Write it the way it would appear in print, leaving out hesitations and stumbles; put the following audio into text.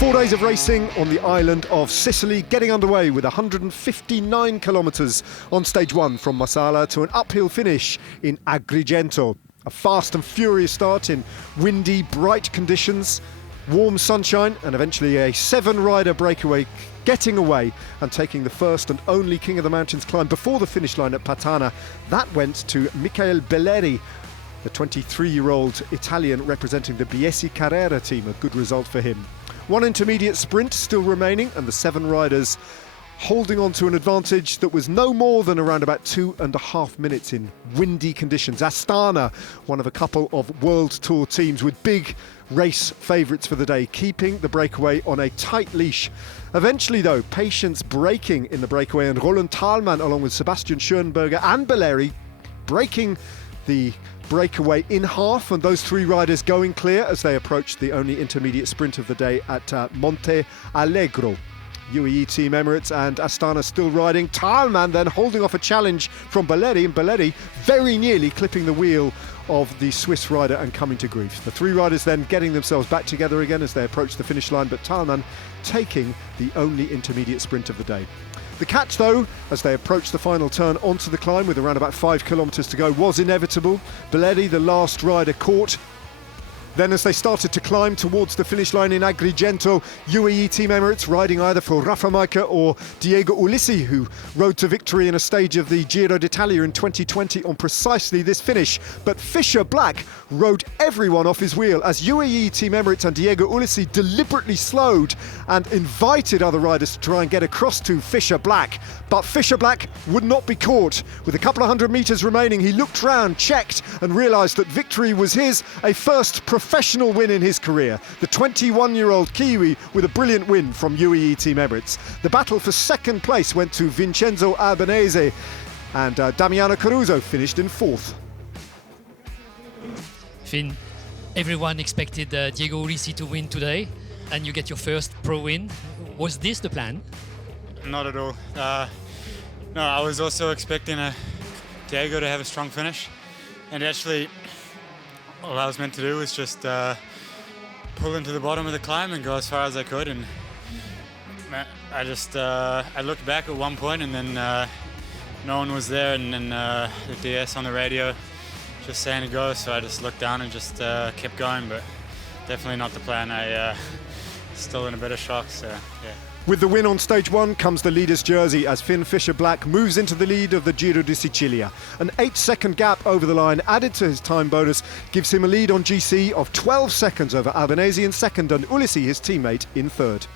4 days of racing on the island of Sicily, getting underway with 159 kilometres on stage 1 from Marsala to an uphill finish in Agrigento. A fast and furious start in windy, bright conditions, warm sunshine, and eventually a 7-rider breakaway getting away and taking the first and only King of the Mountains climb before the finish line at Patana. That went to Michael Belleri, the 23-year-old Italian representing the Biesi Carrera team. A good result for him. One intermediate sprint still remaining, and the 7 riders holding on to an advantage that was no more than around about 2.5 minutes in windy conditions. Astana, one of a couple of World Tour teams with big race favourites for the day, keeping the breakaway on a tight leash. Eventually, though, patience breaking in the breakaway, and Roland Thalmann, along with Sebastian Schoenberger and Belleri, breaking the breakaway in half, and those 3 riders going clear as they approached the only intermediate sprint of the day at Monte Allegro. UAE Team Emirates and Astana still riding. Thalmann then holding off a challenge from Belleri, and Belleri very nearly clipping the wheel of the Swiss rider and coming to grief. The 3 riders then getting themselves back together again as they approach the finish line, but Thalmann taking the only intermediate sprint of the day. The catch, though, as they approached the final turn onto the climb with around about 5 kilometres to go, was inevitable. Belleri, the last rider, caught. Then as they started to climb towards the finish line in Agrigento, UAE Team Emirates riding either for Rafa Majka or Diego Ulissi, who rode to victory in a stage of the Giro d'Italia in 2020 on precisely this finish. But Fisher Black rode everyone off his wheel as UAE Team Emirates and Diego Ulissi deliberately slowed and invited other riders to try and get across to Fisher Black. But Fisher Black would not be caught. With a couple of 100 metres remaining, he looked round, checked, and realised that victory was his, a first professional win in his career. The 21-year-old Kiwi with a brilliant win from UAE Team Emirates. The battle for second place went to Vincenzo Albanese, and Damiano Caruso finished in 4th. Finn, everyone expected Diego Ulissi to win today, and you get your first pro win. Was this the plan? Not at all. No, I was also expecting Diego to have a strong finish, and actually all I was meant to do was just pull into the bottom of the climb and go as far as I could. And I looked back at one point, and then no one was there, and then the DS on the radio just saying to go, so I just looked down and just kept going, but definitely not the plan. I still in a bit of shock, so yeah. With the win on stage 1 comes the leader's jersey as Finn Fisher Black moves into the lead of the Giro di Sicilia. An 8-second gap over the line added to his time bonus gives him a lead on GC of 12 seconds over Albanese in second and Ulissi, his teammate, in third.